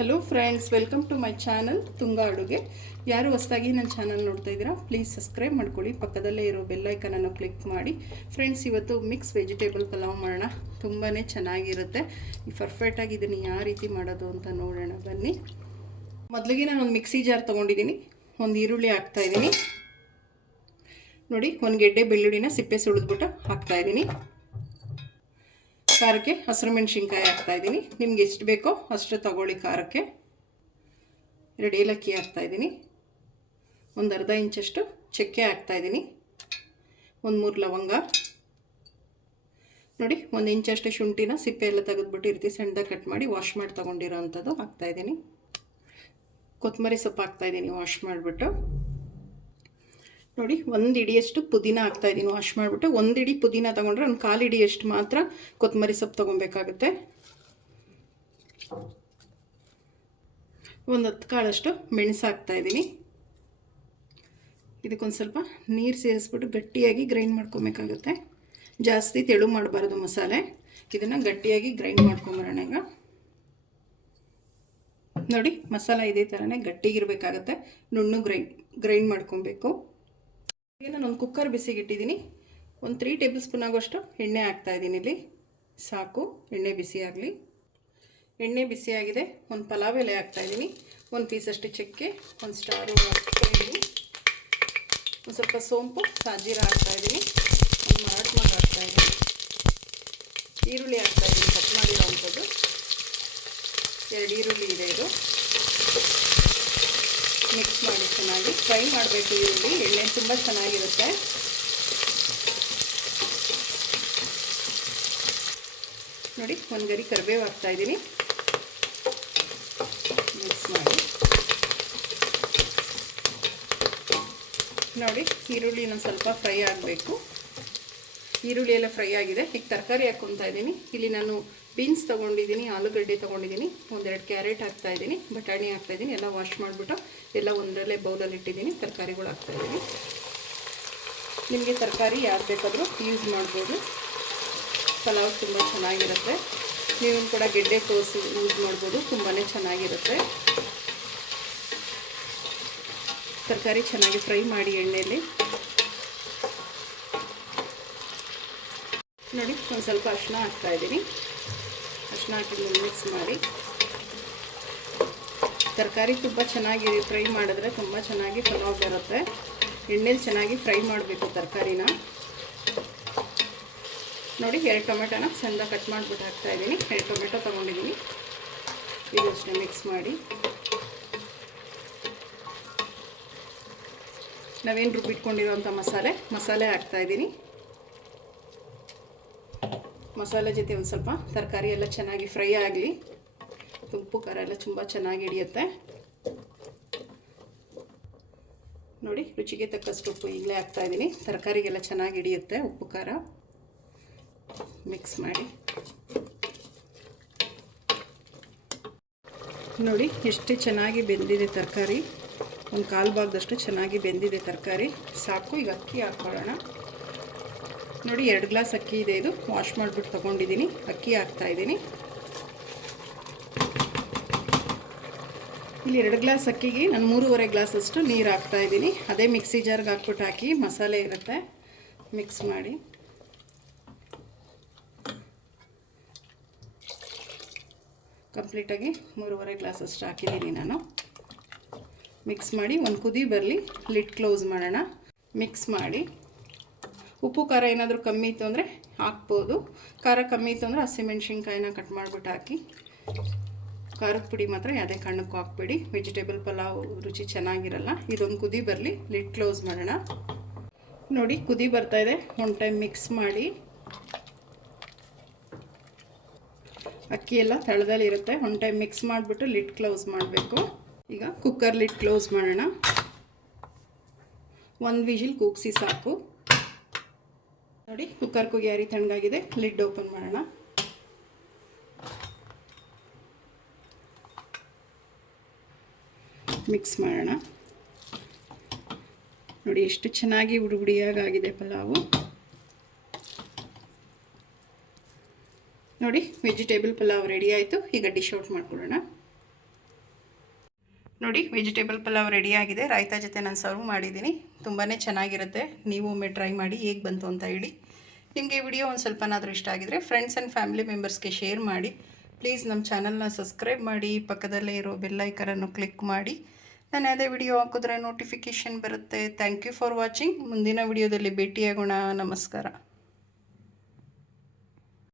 Hello friends, welcome to my channel Tunga ಅಡುಗೆ. ಯಾರು ಹೊಸದಾಗಿ ನನ್ನ ಚಾನಲ್ ನೋಡ್ತಾ ಇದ್ದೀರಾ, ಪ್ಲೀಸ್ ಸಬ್ಸ್ಕ್ರೈಬ್ ಮಾಡ್ಕೊಳ್ಳಿ. ಪಕ್ಕದಲ್ಲೇ ಇರೋ ಬೆಲ್ ಐಕನನ್ನು ಕ್ಲಿಕ್ ಮಾಡಿ. ಫ್ರೆಂಡ್ಸ್, ಇವತ್ತು ಮಿಕ್ಸ್ ವೆಜಿಟೇಬಲ್ ಪಲಾವ್ ಮಾಡೋಣ. ತುಂಬಾ ಚೆನ್ನಾಗಿರುತ್ತೆ. ಪರ್ಫೆಕ್ಟಾಗಿ ಇದನ್ನು ಯಾವ ರೀತಿ ಮಾಡೋದು ಅಂತ ನೋಡೋಣ ಬನ್ನಿ. ಮೊದಲಿಗೆ ನಾನು ಒಂದು ಮಿಕ್ಸಿ ಜಾರ್ ತೊಗೊಂಡಿದ್ದೀನಿ. ಒಂದು ಈರುಳ್ಳಿ ಹಾಕ್ತಾಯಿದ್ದೀನಿ. ನೋಡಿ, ಒಂದು ಗೆಡ್ಡೆ ಬೆಳ್ಳುಳ್ಳಿನ ಸಿಪ್ಪೆ ಸುಳಿದ್ಬಿಟ್ಟು ಹಾಕ್ತಾಯಿದ್ದೀನಿ. ಖಾರಕ್ಕೆ ಹಸಿರು ಮೆಣಸಿನ್ಕಾಯಿ ಹಾಕ್ತಾಯಿದ್ದೀನಿ. ನಿಮ್ಗೆ ಎಷ್ಟು ಬೇಕೋ ಅಷ್ಟು ತಗೊಳ್ಳಿ. ಖಾರಕ್ಕೆ 2 ಏಲಕ್ಕಿ ಹಾಕ್ತಾಯಿದ್ದೀನಿ. ಒಂದು ಅರ್ಧ ಇಂಚಷ್ಟು ಚಕ್ಕೆ ಹಾಕ್ತಾಯಿದ್ದೀನಿ. ಒಂದು 3 ಲವಂಗ. ನೋಡಿ, 1 ಇಂಚಷ್ಟು ಶುಂಠಿನ ಸಿಪ್ಪೆ ಎಲ್ಲ ತೆಗೆದುಬಿಟ್ಟು ಇರ್ತಿ ಸಣ್ಣದಾಗಿ ಕಟ್ ಮಾಡಿ ವಾಶ್ ಮಾಡಿ ತೊಗೊಂಡಿರೋ ಅಂಥದ್ದು ಹಾಕ್ತಾಯಿದ್ದೀನಿ. ಕೊತ್ತಂಬರಿ ಸೊಪ್ಪು ಹಾಕ್ತಾಯಿದ್ದೀನಿ ವಾಶ್ ಮಾಡಿಬಿಟ್ಟು. ನೋಡಿ, 1 ಇಡಿಯಷ್ಟು ಪುದೀನ ಹಾಕ್ತಾಯಿದ್ದೀನಿ ವಾಶ್ ಮಾಡಿಬಿಟ್ಟು. 1 ಇಡಿ ಪುದೀನ ತೊಗೊಂಡ್ರೆ ಒಂದು 1/4 ಇಡಿಯಷ್ಟು ಮಾತ್ರ ಕೊತ್ತಂಬರಿ ಸೊಪ್ಪು ತೊಗೊಬೇಕಾಗುತ್ತೆ. ಒಂದು 10 ಕಾಳಷ್ಟು ಮೆಣಸು ಹಾಕ್ತಾಯಿದ್ದೀನಿ. ಇದಕ್ಕೊಂದು ಸ್ವಲ್ಪ ನೀರು ಸೇರಿಸ್ಬಿಟ್ಟು ಗಟ್ಟಿಯಾಗಿ ಗ್ರೈಂಡ್ ಮಾಡ್ಕೊಬೇಕಾಗುತ್ತೆ. ಜಾಸ್ತಿ ತೆಳು ಮಾಡಬಾರ್ದು ಮಸಾಲೆ. ಇದನ್ನು ಗಟ್ಟಿಯಾಗಿ ಗ್ರೈಂಡ್ ಮಾಡ್ಕೊಂಬರೋಣ. ಈಗ ನೋಡಿ, ಮಸಾಲ ಇದೇ ಥರನೇ ಗಟ್ಟಿಗಿರಬೇಕಾಗತ್ತೆ. ನುಣ್ಣು ಗ್ರೈಂಡ್ ಮಾಡ್ಕೊಬೇಕು. ಈಗ ನಾನು ಒಂದು ಕುಕ್ಕರ್ ಬಿಸಿಗಿಟ್ಟಿದ್ದೀನಿ. ಒಂದು 3 ಟೇಬಲ್ ಸ್ಪೂನ್ ಆಗೋಷ್ಟು ಎಣ್ಣೆ ಹಾಕ್ತಾಯಿದ್ದೀನಿ. ಇಲ್ಲಿ ಸಾಕು, ಎಣ್ಣೆ ಬಿಸಿ ಆಗಲಿ. ಎಣ್ಣೆ ಬಿಸಿಯಾಗಿದೆ. ಒಂದು ಪಲಾವ್ ಎಲೆ ಹಾಕ್ತಾಯಿದ್ದೀನಿ. ಒಂದು ಪೀಸಷ್ಟು ಚಕ್ಕೆ, ಒಂದು ಸ್ಟಾರು ಹಾಕ್ತಾಯಿದ್ದೀನಿ. ಒಂದು ಸ್ವಲ್ಪ ಸೋಂಪು, ಸಾಜೀರ ಹಾಕ್ತಾಯಿದ್ದೀನಿ. ಒಂದು ಮರಾಠ ಮಗ ಹಾಕ್ತಾಯಿದ್ದೀನಿ. ಈರುಳ್ಳಿ ಹಾಕ್ತಾಯಿದ್ದೀನಿ, ಕಟ್ ಮಾಡಿರೋವಂಥದ್ದು. 2 ಈರುಳ್ಳಿ ಇದೆ. ಇದು ಮಿಕ್ಸ್ ಮಾಡಿ ಚೆನ್ನಾಗಿ ಫ್ರೈ ಮಾಡಬೇಕು. ಈರುಳ್ಳಿ ಎಣ್ಣೆ ತುಂಬ ಚೆನ್ನಾಗಿರುತ್ತೆ. ನೋಡಿ, ಒಂದು ಗರಿ ಕರಿಬೇವು ಹಾಕ್ತಾಯಿದ್ದೀನಿ. ಮಿಕ್ಸ್ ಮಾಡಿ. ನೋಡಿ, ಈರುಳ್ಳಿ ಇನ್ನೊಂದು ಸ್ವಲ್ಪ ಫ್ರೈ ಆಗಬೇಕು. ಈರುಳ್ಳಿ ಎಲ್ಲ ಫ್ರೈ ಆಗಿದೆ. ಈಗ ತರಕಾರಿ ಹಾಕ್ಕೊತಾ ಇದ್ದೀನಿ. ಇಲ್ಲಿ ನಾನು ಬೀನ್ಸ್ ತೊಗೊಂಡಿದ್ದೀನಿ, ಆಲೂಗಡ್ಡೆ ತೊಗೊಂಡಿದ್ದೀನಿ, 1-2 ಕ್ಯಾರೆಟ್ ಹಾಕ್ತಾಯಿದ್ದೀನಿ, ಬಟಾಣಿ ಹಾಕ್ತಾಯಿದ್ದೀನಿ. ಎಲ್ಲ ವಾಶ್ ಮಾಡಿಬಿಟ್ಟು ಎಲ್ಲ ಒಂದರಲ್ಲೇ ಬೌಲಲ್ಲಿ ಇಟ್ಟಿದ್ದೀನಿ. ತರಕಾರಿಗಳು ಹಾಕ್ತಾಯಿದ್ದೀನಿ. ನಿಮಗೆ ತರಕಾರಿ ಯಾರು ಬೇಕಾದರೂ ಯೂಸ್ ಮಾಡ್ಬೋದು. ಪಲಾವ್ ತುಂಬ ಚೆನ್ನಾಗಿರುತ್ತೆ. ನೀವು ಕೂಡ ಗೆಡ್ಡೆ ಕೋಸು ಯೂಸ್ ಮಾಡ್ಬೋದು, ತುಂಬಾ ಚೆನ್ನಾಗಿರುತ್ತೆ. ತರಕಾರಿ ಚೆನ್ನಾಗಿ ಫ್ರೈ ಮಾಡಿ ಎಣ್ಣೆಯಲ್ಲಿ. ನೋಡಿ, ಒಂದು ಸ್ವಲ್ಪ ಅರಿಶಿನ ಹಾಕ್ತಾಯಿದ್ದೀನಿ. ಅರಿಶಿನ ಹಾಕಿದ್ಮೇಲೆ ಮಿಕ್ಸ್ ಮಾಡಿ. ತರಕಾರಿ ತುಂಬ ಚೆನ್ನಾಗಿ ಫ್ರೈ ಮಾಡಿದ್ರೆ ತುಂಬ ಚೆನ್ನಾಗಿ ಪಲಾವ್ ಬರುತ್ತೆ. ಎಣ್ಣೆಲಿ ಚೆನ್ನಾಗಿ ಫ್ರೈ ಮಾಡಬೇಕು ತರಕಾರಿನ. ನೋಡಿ, 2 ಟೊಮೆಟೊನ ಚೆಂದ ಕಟ್ ಮಾಡಿಬಿಟ್ಟು ಹಾಕ್ತಾಯಿದ್ದೀನಿ. 2 ಟೊಮೆಟೊ ತೊಗೊಂಡಿದ್ದೀನಿ. ಇದಷ್ಟೇ ಮಿಕ್ಸ್ ಮಾಡಿ. ನಾವೇನು ರುಬ್ಬಿಟ್ಕೊಂಡಿರೋಂಥ ಮಸಾಲೆ ಹಾಕ್ತಾಯಿದ್ದೀನಿ. ಮಸಾಲೆ ಜೊತೆ ಒಂದು ಸ್ವಲ್ಪ ತರಕಾರಿ ಎಲ್ಲ ಚೆನ್ನಾಗಿ ಫ್ರೈ ಆಗಲಿ. ಉಪ್ಪು ಖಾರ ಎಲ್ಲ ತುಂಬ ಚೆನ್ನಾಗಿ ಹಿಡಿಯುತ್ತೆ. ನೋಡಿ, ರುಚಿಗೆ ತಕ್ಕಷ್ಟು ಉಪ್ಪು ಈಗಲೇ ಹಾಕ್ತಾಯಿದ್ದೀನಿ. ತರಕಾರಿಗೆಲ್ಲ ಚೆನ್ನಾಗಿ ಹಿಡಿಯುತ್ತೆ ಉಪ್ಪು ಖಾರ. ಮಿಕ್ಸ್ ಮಾಡಿ. ನೋಡಿ, ಎಷ್ಟು ಚೆನ್ನಾಗಿ ಬೆಂದಿದೆ ತರಕಾರಿ. ಒಂದು 1/4 ಭಾಗದಷ್ಟು ಚೆನ್ನಾಗಿ ಬೆಂದಿದೆ ತರಕಾರಿ. ಸಾಕು. ಈಗ ಅಕ್ಕಿ ಹಾಕ್ಕೊಳ್ಳೋಣ. ನೋಡಿ, 2 ಗ್ಲಾಸ್ ಅಕ್ಕಿ ಇದೆ. ಇದು ವಾಶ್ ಮಾಡಿಬಿಟ್ಟು ತೊಗೊಂಡಿದ್ದೀನಿ. ಅಕ್ಕಿ ಹಾಕ್ತಾಯಿದ್ದೀನಿ. ಇಲ್ಲಿ 2 ಗ್ಲಾಸ್ ಅಕ್ಕಿಗೆ ನಾನು 3.5 ಗ್ಲಾಸಷ್ಟು ನೀರು ಹಾಕ್ತಾಯಿದ್ದೀನಿ. ಅದೇ ಮಿಕ್ಸಿ ಜಾರ್ಗೆ ಹಾಕ್ಬಿಟ್ಟು ಹಾಕಿ. ಮಸಾಲೆ ಇರುತ್ತೆ. ಮಿಕ್ಸ್ ಮಾಡಿ. ಕಂಪ್ಲೀಟಾಗಿ 3.5 ಗ್ಲಾಸಷ್ಟು ಹಾಕಿದ್ದೀನಿ ನಾನು. ಮಿಕ್ಸ್ ಮಾಡಿ ಒಂದು ಕುದಿ ಬರಲಿ. ಲಿಡ್ ಕ್ಲೋಸ್ ಮಾಡೋಣ. ಮಿಕ್ಸ್ ಮಾಡಿ. ಉಪ್ಪು ಖಾರ ಏನಾದರೂ ಕಮ್ಮಿ ಇತ್ತು ಅಂದರೆ ಹಾಕ್ಬೋದು. ಖಾರ ಕಮ್ಮಿ ಇತ್ತು ಅಂದರೆ ಹಸಿಮೆಣ್ಸಿನ್ಕಾಯಿನ ಕಟ್ ಮಾಡಿಬಿಟ್ಟು ಹಾಕಿ. ಖಾರದ ಪುಡಿ ಮಾತ್ರ ಯಾವುದೇ ಕಾರಣಕ್ಕೂ ಹಾಕ್ಬೇಡಿ. ವೆಜಿಟೇಬಲ್ ಪಲಾವ್ ರುಚಿ ಚೆನ್ನಾಗಿರಲ್ಲ. ಇದೊಂದು ಕುದಿ ಬರಲಿ. ಲಿಡ್ ಕ್ಲೋಸ್ ಮಾಡೋಣ. ನೋಡಿ, ಕುದಿ ಬರ್ತಾಯಿದೆ. ಒಂದು ಟೈಮ್ ಮಿಕ್ಸ್ ಮಾಡಿ. ಅಕ್ಕಿ ಎಲ್ಲ ತಳದಲ್ಲಿರುತ್ತೆ. ಒಂದು ಟೈಮ್ ಮಿಕ್ಸ್ ಮಾಡಿಬಿಟ್ಟು ಲಿಡ್ ಕ್ಲೋಸ್ ಮಾಡಬೇಕು. ಈಗ ಕುಕ್ಕರ್ ಲಿಡ್ ಕ್ಲೋಸ್ ಮಾಡೋಣ. 1 ವಿಜಿಲ್ ಕೂಗಿಸಿ ಸಾಕು. ನೋಡಿ, ಕುಕ್ಕರ್ ಕುಗಿಯಾರಿ ತಣ್ಣಗಾಗಿದೆ. ಲಿಡ್ ಓಪನ್ ಮಾಡೋಣ. ಮಿಕ್ಸ್ ಮಾಡೋಣ. ನೋಡಿ, ಎಷ್ಟು ಚೆನ್ನಾಗಿ ಹುಡಿಯಾಗಿದೆ ಪಲಾವು. ನೋಡಿ ವೆಜಿಟೇಬಲ್ ಪಲಾವ್ ರೆಡಿ ಆಯಿತು. ಈಗ ಡಿಶ್ ಔಟ್ ಮಾಡ್ಕೊಳ್ಳೋಣ. ನೋಡಿ ವೆಜಿಟೇಬಲ್ ಪಲಾವ್ ರೆಡಿ ಆಗಿದೆ. ರಾಯ್ತಾ ಜೊತೆ ನಾನು ಸರ್ವ್ ಮಾಡಿದ್ದೀನಿ. ತುಂಬಾ ಚೆನ್ನಾಗಿರುತ್ತೆ. ನೀವು ಒಮ್ಮೆ ಟ್ರೈ ಮಾಡಿ ಹೇಗೆ ಬಂತು ಅಂತ ಹೇಳಿ. ನಿಮಗೆ ವಿಡಿಯೋ ಒಂದು ಸ್ವಲ್ಪನಾದರೂ ಇಷ್ಟ ಆಗಿದರೆ ಫ್ರೆಂಡ್ಸ್ ಆ್ಯಂಡ್ ಫ್ಯಾಮಿಲಿ ಮೆಂಬರ್ಸ್ಗೆ ಶೇರ್ ಮಾಡಿ. ಪ್ಲೀಸ್ ನಮ್ಮ ಚಾನಲ್ನ ಸಬ್ಸ್ಕ್ರೈಬ್ ಮಾಡಿ, ಪಕ್ಕದಲ್ಲೇ ಇರೋ ಬೆಲ್ ಐಕನನ್ನು ಕ್ಲಿಕ್ ಮಾಡಿ. ನಾನು ಯಾವುದೇ ವಿಡಿಯೋ ಹಾಕಿದ್ರೆ ನೋಟಿಫಿಕೇಷನ್ ಬರುತ್ತೆ. Thank you for watching. ಮುಂದಿನ ವಿಡಿಯೋದಲ್ಲಿ ಭೇಟಿಯಾಗೋಣ. ನಮಸ್ಕಾರ.